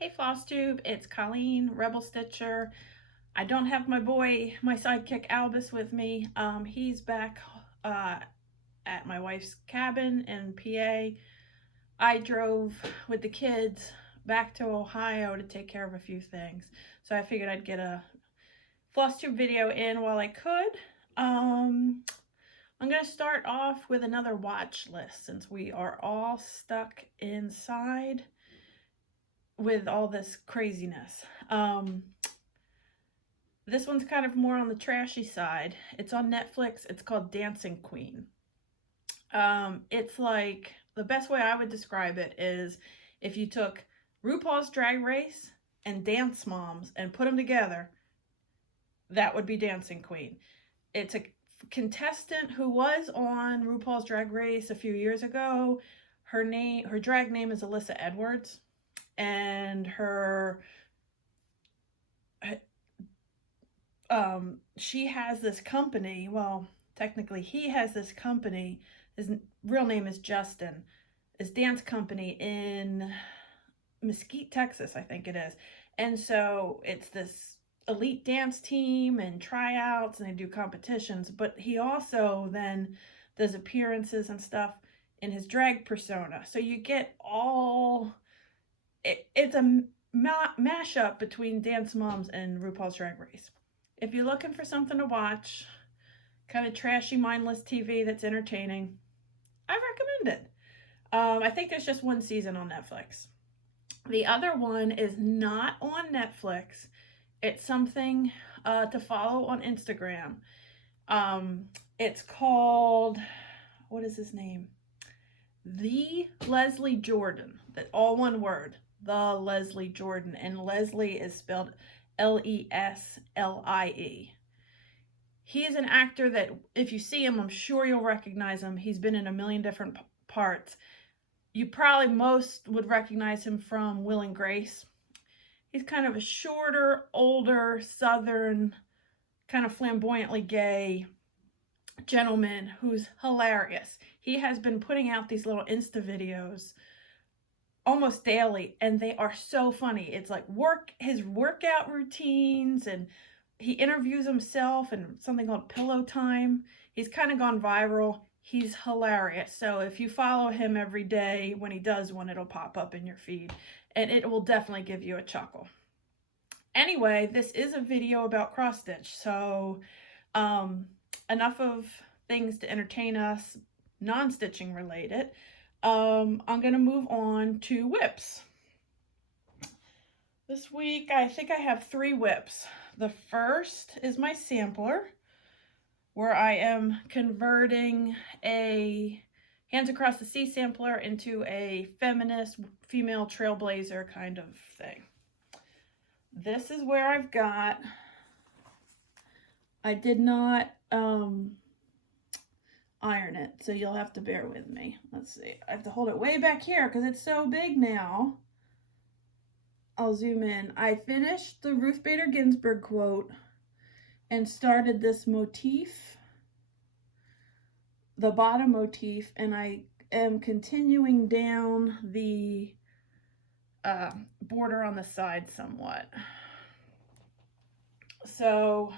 Hey FlossTube, it's Colleen, Rebel Stitcher. I don't have my boy, my sidekick Albus with me. He's back at my wife's cabin in PA. I drove with the kids back to Ohio to take care of a few things. So I figured I'd get a FlossTube video in while I could. I'm going to start off with another watch list since we are all stuck inside with all this craziness. This one's kind of more on the trashy side. It's on Netflix. It's called Dancing Queen. It's like, the best way I would describe it is if you took RuPaul's Drag Race and Dance Moms and put them together, that would be Dancing Queen. It's a contestant who was on RuPaul's Drag Race a few years ago. Her drag name is Alyssa Edwards. And she has this company, well, technically he has this company, his real name is Justin, his dance company in Mesquite, Texas, I think it is. And so it's this elite dance team and tryouts, and they do competitions, but he also then does appearances and stuff in his drag persona. So you get all... It's a mashup between Dance Moms and RuPaul's Drag Race. If you're looking for something to watch, kind of trashy, mindless TV that's entertaining, I recommend it. I think there's just one season on Netflix. The other one is not on Netflix. It's something to follow on Instagram. It's called, what is his name? The Leslie Jordan. That all one word. The Leslie Jordan, and Leslie is spelled Leslie. He is an actor that if you see him, I'm sure you'll recognize him. He's been in a million different parts. You probably most would recognize him from Will and Grace. He's kind of a shorter, older, southern, kind of flamboyantly gay gentleman who's hilarious. He has been putting out these little Insta videos almost daily, and they are so funny. It's like his workout routines, and he interviews himself in something called Pillow Time. He's kind of gone viral. He's hilarious. So if you follow him every day, when he does one, it'll pop up in your feed, and it will definitely give you a chuckle. Anyway, this is a video about cross stitch, so enough of things to entertain us, non-stitching related. I'm going to move on to whips. This week, I think I have 3 whips. The first is my sampler, where I am converting a Hands Across the Sea sampler into a feminist, female trailblazer kind of thing. This is where I've got, I did not iron it, so you'll have to bear with me. Let's see, I have to hold it way back here because it's so big now. I'll zoom in. I finished the Ruth Bader Ginsburg quote and started this motif, the bottom motif, and I am continuing down the border on the side somewhat. So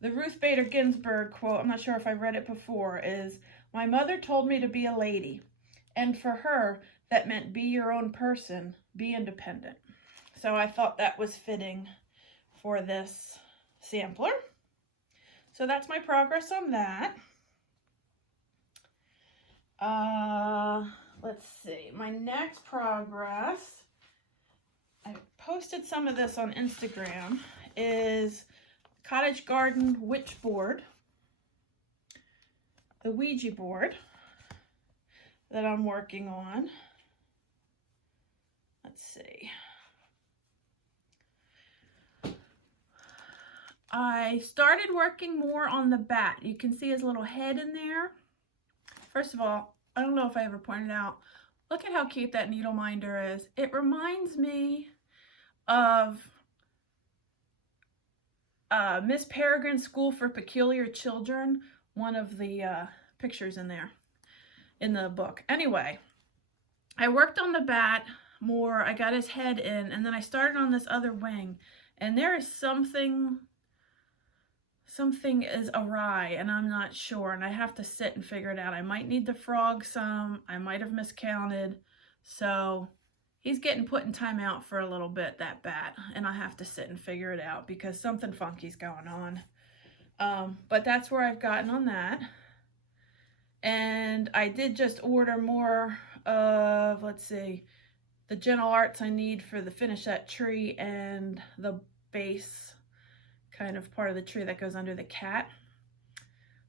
the Ruth Bader Ginsburg quote, I'm not sure if I read it before, is, "My mother told me to be a lady, and for her, that meant be your own person, be independent." So I thought that was fitting for this sampler. So that's my progress on that. Let's see, my next progress, I posted some of this on Instagram, is Cottage Garden Witch Board, the Ouija board that I'm working on. Let's see. I started working more on the bat. You can see his little head in there. First of all, I don't know if I ever pointed out, look at how cute that needle minder is. It reminds me of Miss Peregrine's School for Peculiar Children, one of the pictures in there in the book. Anyway, I worked on the bat more. I got his head in, and then I started on this other wing, and there is something is awry, and I'm not sure, and I have to sit and figure it out. I might need to frog some. I might have miscounted. So he's getting put in timeout for a little bit, that bat, and I have to sit and figure it out because something funky's going on. But that's where I've gotten on that. And I did just order more of, let's see, the gentle arts I need for the finish that tree and the base kind of part of the tree that goes under the cat.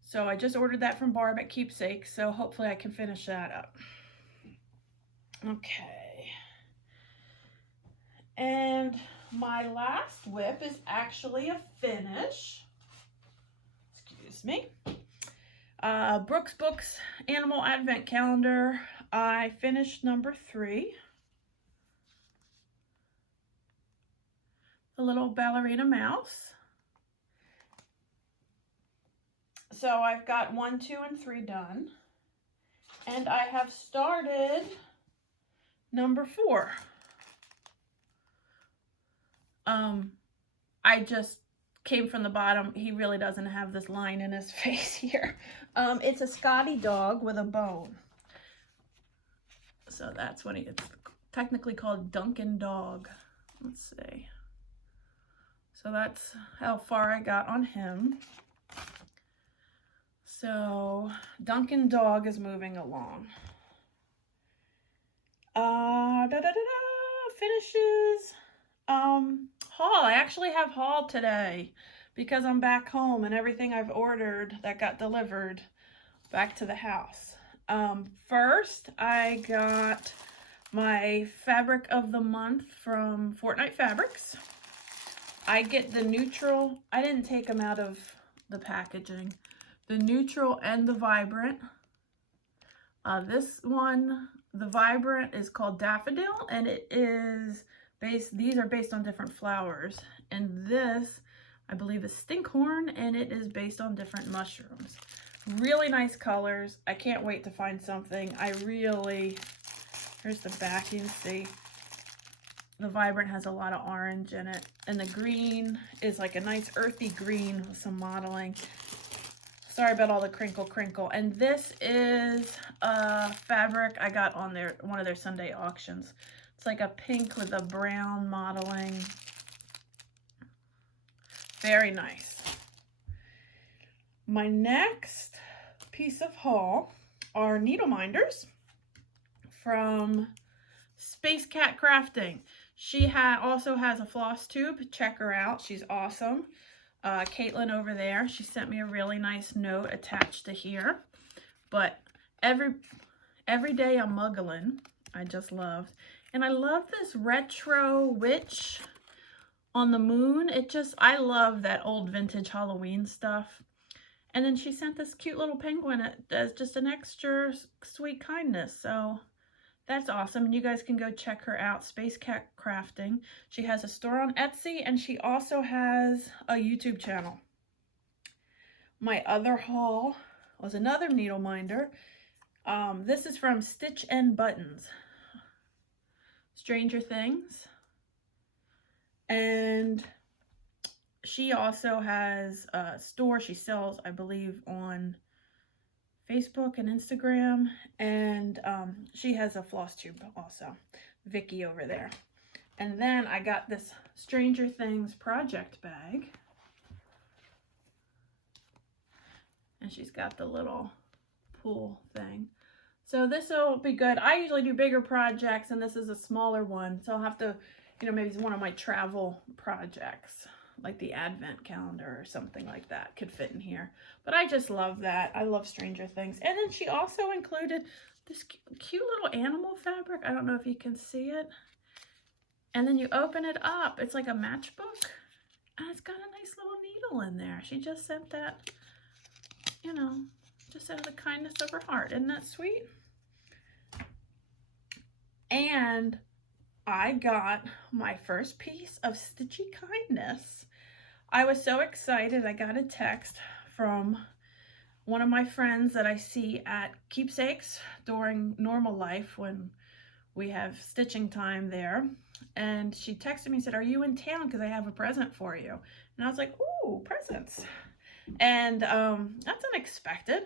So I just ordered that from Barb at Keepsake, so hopefully I can finish that up. Okay. And my last whip is actually a finish. Excuse me. Brooks Books Animal Advent Calendar. I finished number 3. The little ballerina mouse. So I've got 1, 2, and 3 done. And I have started number 4. I just came from the bottom. He really doesn't have this line in his face here. It's a Scotty dog with a bone. So that's what it's technically called Duncan Dog. Let's see. So that's how far I got on him. So Duncan Dog is moving along. Finishes. Haul. I actually have haul today because I'm back home and everything I've ordered that got delivered back to the house. First, I got my fabric of the month from Fortnite Fabrics. I get the neutral. I didn't take them out of the packaging. The neutral and the vibrant. This one, the vibrant, is called Daffodil, and it is these are based on different flowers. And this, I believe, is Stinkhorn, and it is based on different mushrooms. Really nice colors. I can't wait to find something. Here's the back, you can see. The vibrant has a lot of orange in it, and the green is like a nice earthy green with some modeling. Sorry about all the crinkle. And this is a fabric I got on one of their Sunday auctions. It's like a pink with a brown modeling. Very nice. My next piece of haul are needle minders from Space Cat Crafting. She also has a floss tube. Check her out. She's awesome. Caitlin over there, she sent me a really nice note attached to here. But every day I'm muggling. I just loved. And I love this retro witch on the moon. I love that old vintage Halloween stuff. And then she sent this cute little penguin as just an extra sweet kindness. So that's awesome. And you guys can go check her out, Space Cat Crafting. She has a store on Etsy, and she also has a YouTube channel. My other haul was another needle minder. This is from Stitch and Buttons. Stranger Things. And she also has a store she sells, I believe, on Facebook and Instagram, and she has a floss tube also, Vicky over there. And then I got this Stranger Things project bag, and she's got the little pool thing. So this will be good. I usually do bigger projects, and this is a smaller one, so I'll have to, maybe it's one of my travel projects, like the advent calendar or something like that could fit in here. But I just love that. I love Stranger Things. And then she also included this cute little animal fabric. I don't know if you can see it. And then you open it up. It's like a matchbook. And it's got a nice little needle in there. She just sent that, just out of the kindness of her heart. Isn't that sweet? And I got my first piece of stitchy kindness. I was so excited. I got a text from one of my friends that I see at Keepsakes during normal life when we have stitching time there. And she texted me and said, "Are you in town? Because I have a present for you." And I was like, "Ooh, presents." And that's unexpected.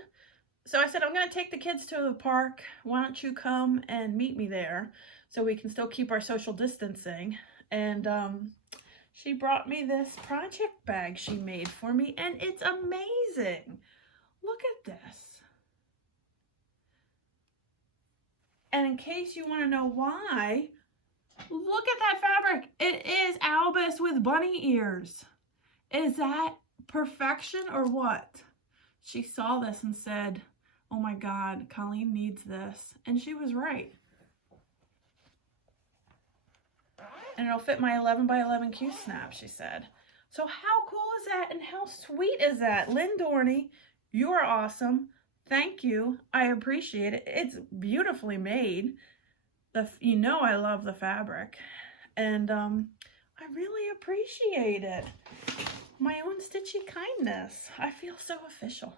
So I said, "I'm going to take the kids to the park. Why don't you come and meet me there so we can still keep our social distancing?" And she brought me this project bag she made for me, and it's amazing. Look at this. And in case you want to know why, look at that fabric. It is albus with bunny ears. Is that perfection or what? She saw this and said, "Oh my God, Colleen needs this." And she was right. And it'll fit my 11 by 11 Q snap, she said. So how cool is that, and how sweet is that? Lynn Dorney, you're awesome. Thank you. I appreciate it. It's beautifully made. You know I love the fabric. And I really appreciate it. My own stitchy kindness. I feel so official.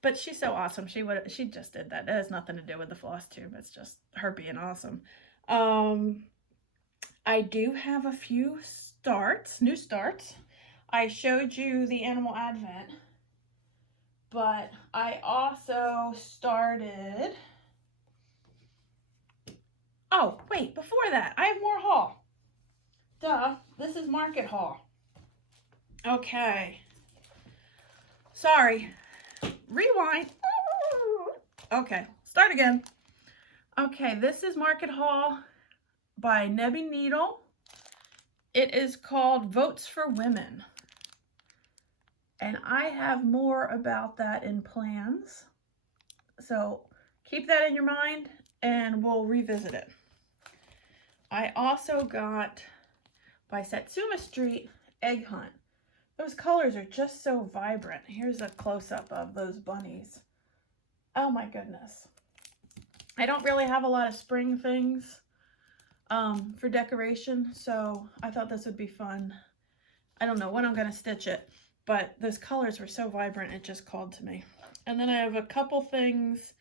But she's so awesome. She just did that. It has nothing to do with the floss tube. It's just her being awesome. I do have a few new starts. I showed you the Animal Advent, but I also started, oh wait, before that, I have more haul. Duh, this is market haul. Okay, sorry, rewind. Okay, start again. Okay, this is market haul by Nebby Needle. It is called Votes for Women. And I have more about that in plans. So keep that in your mind and we'll revisit it. I also got by Satsuma Street Egg Hunt. Those colors are just so vibrant. Here's a close-up of those bunnies. Oh my goodness. I don't really have a lot of spring things for decoration, so I thought this would be fun. I don't know when I'm going to stitch it, but those colors were so vibrant it just called to me. And then I have a couple things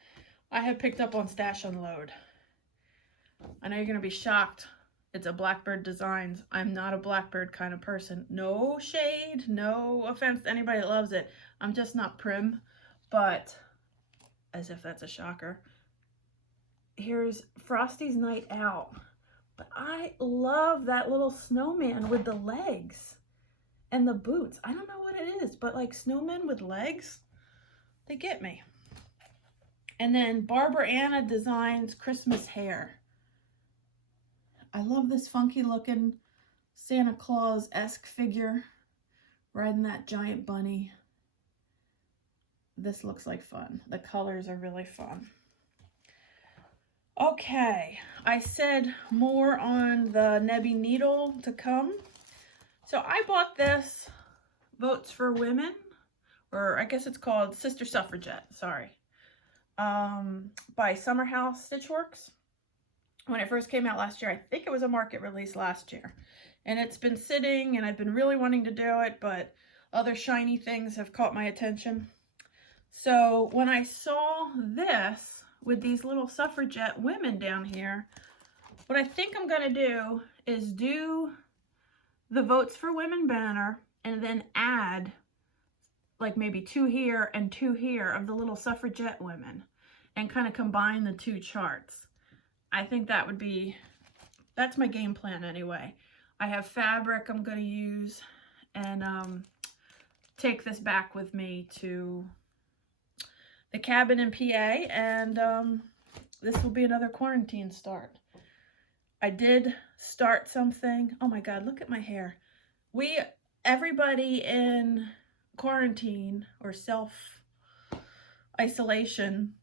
I had picked up on Stash Unload. I know you're going to be shocked. It's a Blackbird Designs. I'm not a Blackbird kind of person. No shade, no offense to anybody that loves it. I'm just not prim, but as if that's a shocker. Here's Frosty's Night Out. But I love that little snowman with the legs and the boots. I don't know what it is, but like snowmen with legs, they get me. And then Barbara Anna Designs Christmas Hair. I love this funky looking Santa Claus-esque figure riding that giant bunny. This looks like fun. The colors are really fun. Okay, I said more on the Nebby Needle to come. So I bought this Votes for Women, or I guess it's called Sister Suffragette, sorry, by Summer House Stitchworks. When it first came out last year, I think it was a market release last year. And it's been sitting, and I've been really wanting to do it, but other shiny things have caught my attention. So when I saw this with these little suffragette women down here, what I think I'm going to do is do the Votes for Women banner and then add like maybe 2 here and 2 here of the little suffragette women and kind of combine the 2 charts. I think that would be, that's my game plan anyway. I have fabric I'm going to use and take this back with me to the cabin in PA, and this will be another quarantine start. I did start something. Oh my God, look at my hair. Everybody in quarantine or self-isolation,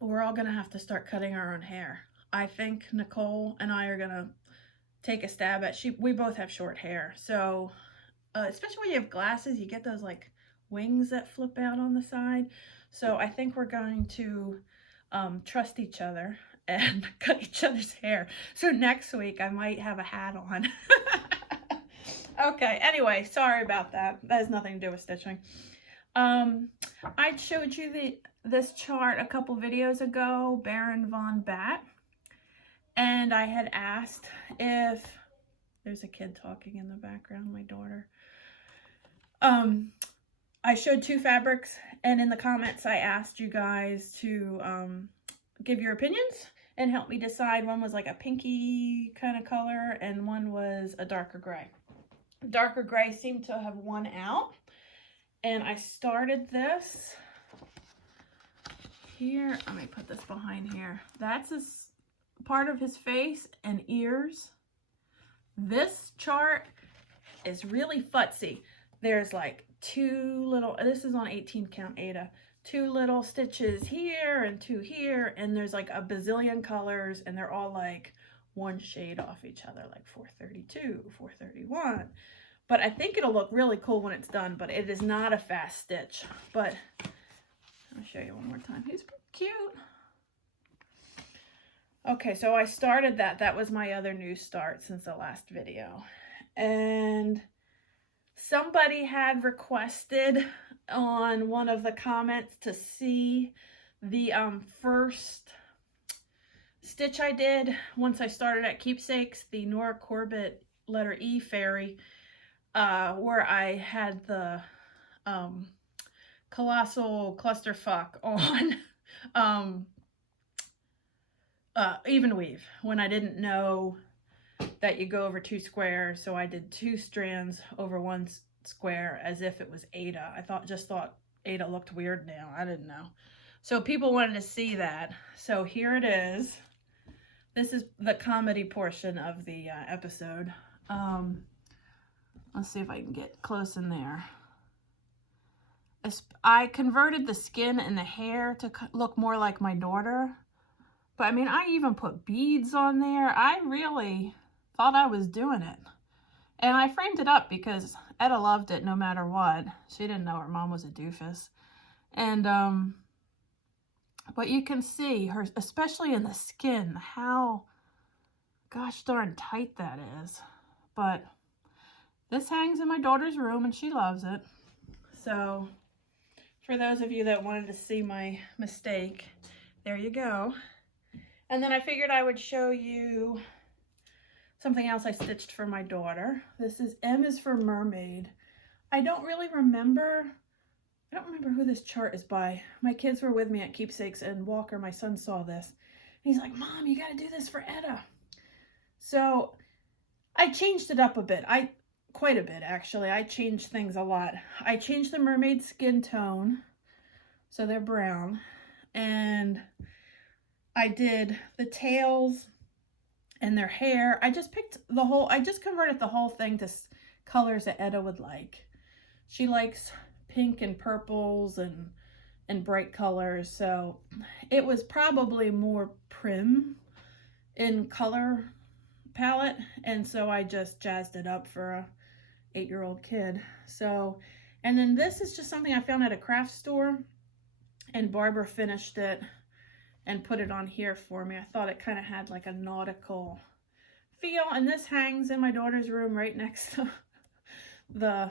we're all gonna have to start cutting our own hair. I think Nicole and I are gonna take a stab at, we both have short hair. So, especially when you have glasses, you get those like wings that flip out on the side. So I think we're going to trust each other and cut each other's hair. So next week I might have a hat on. Okay, anyway, sorry about that. That has nothing to do with stitching. I showed you this chart a couple videos ago, Baron von Bat. And I had asked if, there's a kid talking in the background, my daughter. I showed 2 fabrics, and in the comments I asked you guys to give your opinions and help me decide. One was like a pinky kind of color, and one was a darker gray. Darker gray seemed to have won out, and I started this here. Let me put this behind here. That's part of his face and ears. This chart is really futzy. There's like 2 little, this is on 18 count Aida, 2 little stitches here and 2 here, and there's like a bazillion colors, and they're all like 1 shade off each other, like 432, 431. But I think it'll look really cool when it's done, but it is not a fast stitch. But I'll show you one more time. He's cute. Okay, so I started that. That was my other new start since the last video. And somebody had requested on one of the comments to see the first stitch I did once I started at Keepsakes, the Nora Corbett letter E fairy, where I had the colossal clusterfuck on even weave when I didn't know that you go over 2 squares. So I did 2 strands over 1 square as if it was Aida. I just thought Aida looked weird now. I didn't know. So people wanted to see that. So here it is. This is the comedy portion of the episode. Let's see if I can get close in there. I converted the skin and the hair to look more like my daughter. But I mean, I even put beads on there. I really thought I was doing it. And I framed it up because Etta loved it no matter what. She didn't know her mom was a doofus. And, but you can see her, especially in the skin, how gosh darn tight that is. But this hangs in my daughter's room and she loves it. So for those of you that wanted to see my mistake, there you go. And then I figured I would show you something else I stitched for my daughter. This is M is for Mermaid. I don't remember who this chart is by. My kids were with me at Keepsakes, and Walker, my son, saw this. And he's like, Mom, you got to do this for Etta. So I changed it up a bit. Quite a bit, actually. I changed things a lot. I changed the mermaid skin tone, so they're brown. And I did the tails and their hair. I just converted the whole thing to colors that Etta would like. She likes pink and purples and bright colors, so it was probably more prim in color palette, and so I just jazzed it up for a 8-year-old kid. So, and then this is just something I found at a craft store, and Barbara finished it and put it on here for me. I thought it kind of had like a nautical feel, and this hangs in my daughter's room right next to the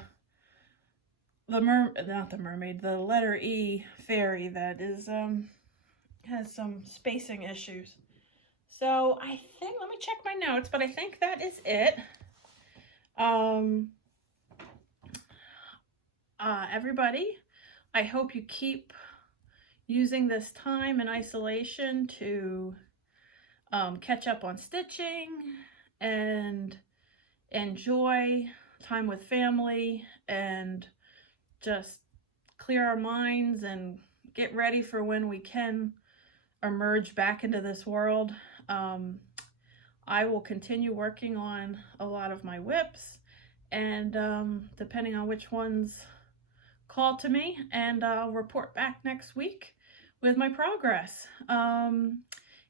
letter E fairy that is has some spacing issues. So I think, let me check my notes, but I think that is it. Everybody, I hope you keep using this time in isolation to catch up on stitching and enjoy time with family and just clear our minds and get ready for when we can emerge back into this world. I will continue working on a lot of my whips, and depending on which ones call to me, and I'll report back next week with my progress.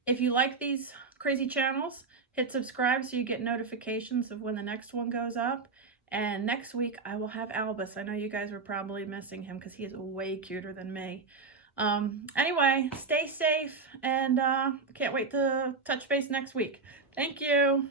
If you like these crazy channels, hit subscribe so you get notifications of when the next one goes up. And next week I will have Albus. I know you guys were probably missing him because he is way cuter than me. Anyway, stay safe, and can't wait to touch base next week. Thank you.